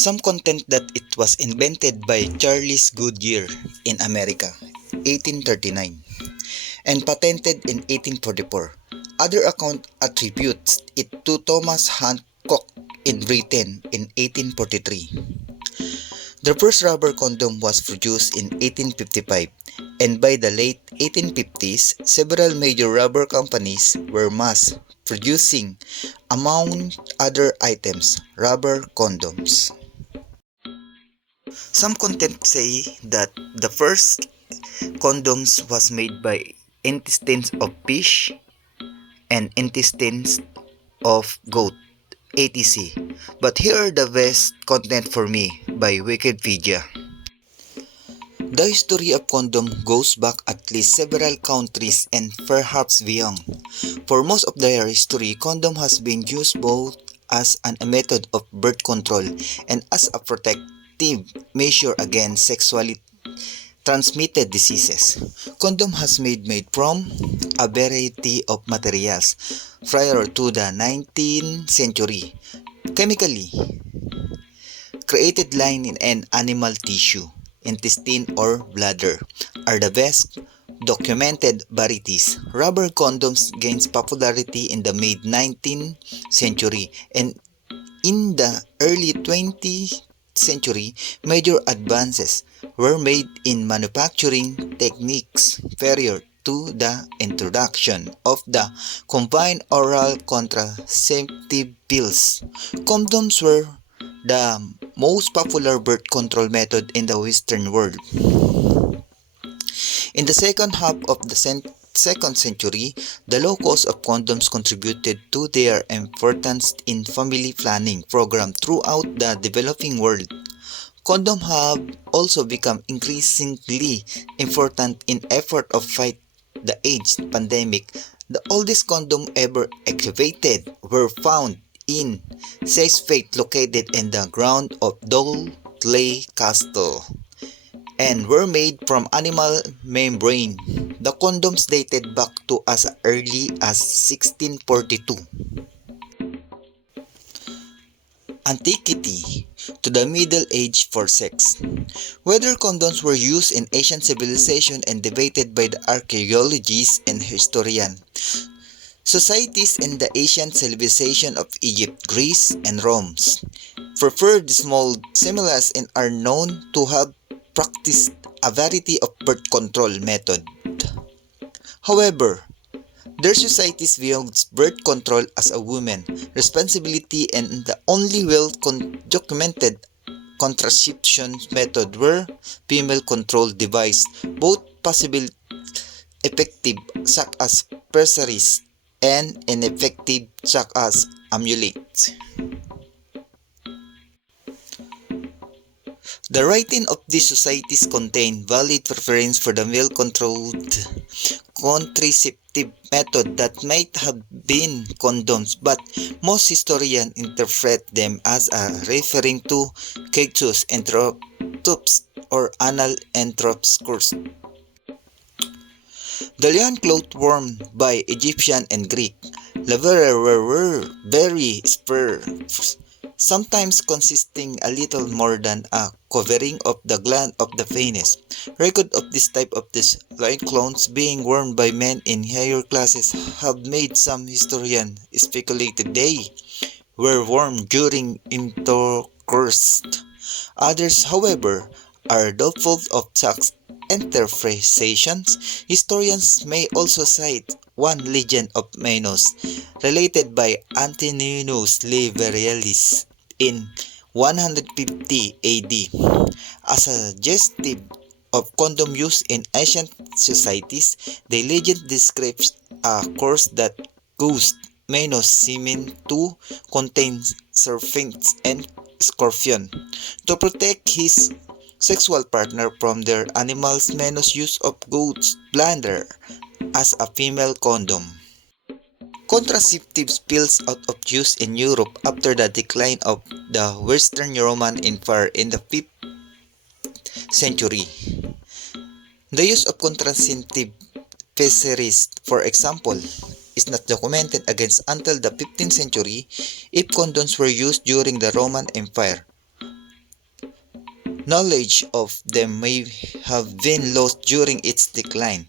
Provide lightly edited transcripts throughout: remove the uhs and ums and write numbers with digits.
Some contend that it was invented by Charles Goodyear in America, 1839, and patented in 1844. Other account attributes it to Thomas Hancock in Britain in 1843. The first rubber condom was produced in 1855, and by the late 1850s, several major rubber companies were mass producing, among other items, rubber condoms. Some content say that the first condoms was made by intestines of fish and intestines of goat, etc. But here are the best content for me by Wikipedia. The history of condom goes back at least several countries and perhaps beyond. For most of their history, condom has been used both as a method of birth control and as a protective measure against sexually transmitted diseases. Condom has been made from a variety of materials prior to the 19th century. Chemically created lining and animal tissue, intestine or bladder are the best documented varieties. Rubber condoms gained popularity in the mid-19th century, and in the early 20th century, major advances were made in manufacturing techniques prior to the introduction of the combined oral contraceptive pills. Condoms were the most popular birth control method in the Western world. In the second half of the second century, the low cost of condoms contributed to their importance in family planning programs throughout the developing world. Condoms have also become increasingly important in effort of fight the AIDS pandemic. The oldest condom ever excavated were found in Safe located in the ground of Dudley Castle and were made from animal membrane. The condoms dated back to as early as 1642. Antiquity to the Middle Age for sex. Whether condoms were used in ancient civilization and debated by the archaeologists and historians. Societies in the ancient civilization of Egypt, Greece, and Rome preferred small similars and are known to have practiced a variety of birth control methods. However, their societies viewed birth control as a woman's responsibility, and the only well-documented contraception method were female-controlled devices, both possibly effective such as pessaries and ineffective such as amulets. The writing of these societies contain valid preference for the male-controlled contraceptive method that might have been condoms, but most historians interpret them as referring to coitus interruptus or anal intercourse. The lion cloth worn by Egyptian and Greek labourers were very sparse, sometimes consisting a little more than a covering of the gland of the penis. Record of this type of loincloths being worn by men in higher classes have made some historians speculate they were worn during intercourse. Others, however, are doubtful of such interpretations. Historians may also cite one legend of Minos, related by Antoninus Liverialis in 150 AD, as suggestive of condom use in ancient societies. The legend describes a course that caused Minos' semen to contain serpents and scorpions. To protect his sexual partner from their animals, Minos' use of goat's bladder as a female condom. Contraceptive pills out of use in Europe after the decline of the Western Roman Empire in the 5th century. The use of contraceptive pessaries, for example, is not documented against until the 15th century. If condoms were used during the Roman Empire, Knowledge of them may have been lost during its decline.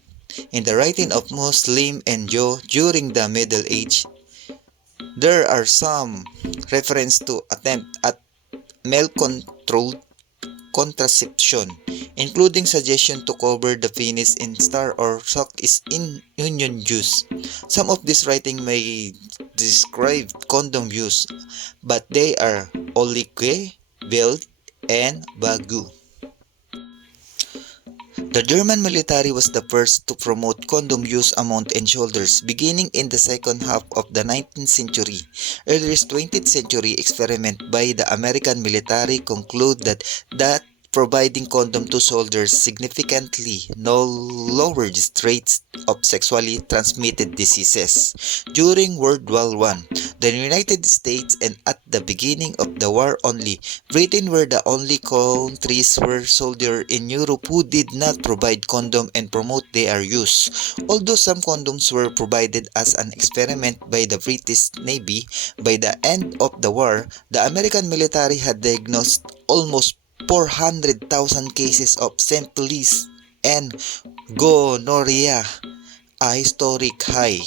In the writing of Muslim and Jew during the Middle Age, there are some reference to attempt at male-controlled contraception, including suggestion to cover the penis in star or soak in onion juice. Some of this writing may describe condom use, but they are olique, belt, and bagu. The German military was the first to promote condom use among and soldiers beginning in the second half of the 19th century. Earlier 20th century experiment by the American military conclude that providing condom to soldiers significantly lowered rates of sexually transmitted diseases. During World War I, the United States and at the beginning of the war only, Britain were the only countries where soldiers in Europe who did not provide condom and promote their use. Although some condoms were provided as an experiment by the British Navy, by the end of the war, the American military had diagnosed almost 400,000 cases of syphilis and gonorrhea, a historic high.